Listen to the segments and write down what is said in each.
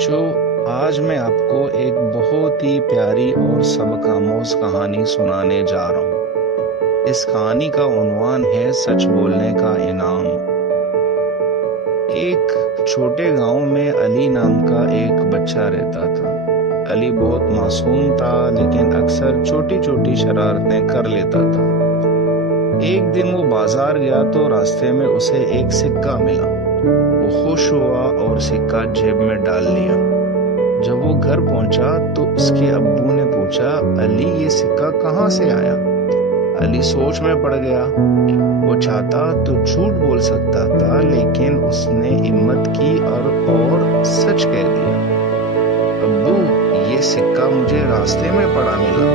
بچوں، آج میں آپ کو ایک بہت ہی پیاری اور سبق آموز کہانی سنانے جا رہا ہوں۔ اس کہانی کا عنوان ہے سچ بولنے کا انعام۔ ایک چھوٹے گاؤں میں علی نام کا ایک بچہ رہتا تھا۔ علی بہت معصوم تھا، لیکن اکثر چھوٹی چھوٹی شرارتیں کر لیتا تھا۔ ایک دن وہ بازار گیا تو راستے میں اسے ایک سکہ ملا۔ وہ خوش ہوا اور سکہ جیب میں ڈال لیا۔ جب وہ گھر پہنچا تو اس کے ابو نے پوچھا، علی یہ سکہ کہاں سے آیا؟ علی سوچ میں پڑ گیا۔ وہ چاہتا تو جھوٹ بول سکتا تھا، لیکن اس نے ہمت کی اور سچ کہہ دیا۔ ابو، یہ سکہ مجھے راستے میں پڑا ملا۔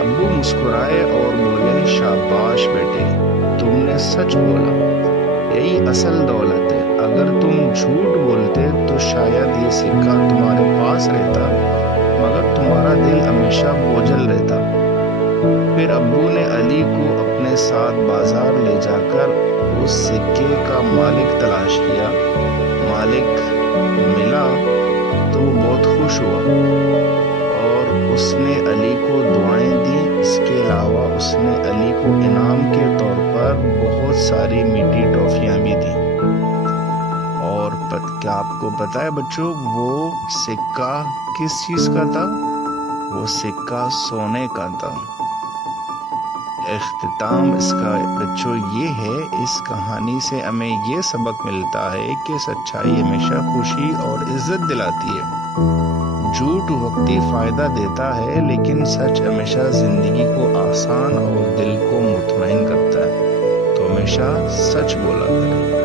ابو مسکرائے اور بولے، شاباش بیٹے، تم نے سچ بولا۔ یہی اصل دولت ہے۔ اگر تم جھوٹ بولتے تو شاید یہ سکہ تمہارے پاس رہتا، مگر تمہارا دل ہمیشہ بوجھل رہتا۔ پھر ابو نے علی کو اپنے ساتھ بازار لے جا کر اس سکے کا مالک تلاش کیا۔ مالک ملا تو وہ بہت خوش ہوا اور اس نے علی کو دعائیں دی۔ اس کے علاوہ اس نے علی کو انعام کے طور پر بہت ساری میٹھی ٹافیاں بھی دیں۔ اور کیا آپ کو پتا ہے بچوں، وہ سکہ کس چیز کا تھا؟ وہ سکہ سونے کا تھا۔ اختتام اس کا بچوں یہ ہے، اس کہانی سے ہمیں یہ سبق ملتا ہے کہ سچائی ہمیشہ خوشی اور عزت دلاتی ہے۔ جھوٹ وقتی فائدہ دیتا ہے، لیکن سچ ہمیشہ زندگی کو آسان اور دل کو مطمئن کرتا ہے۔ تو ہمیشہ سچ بولا کریں۔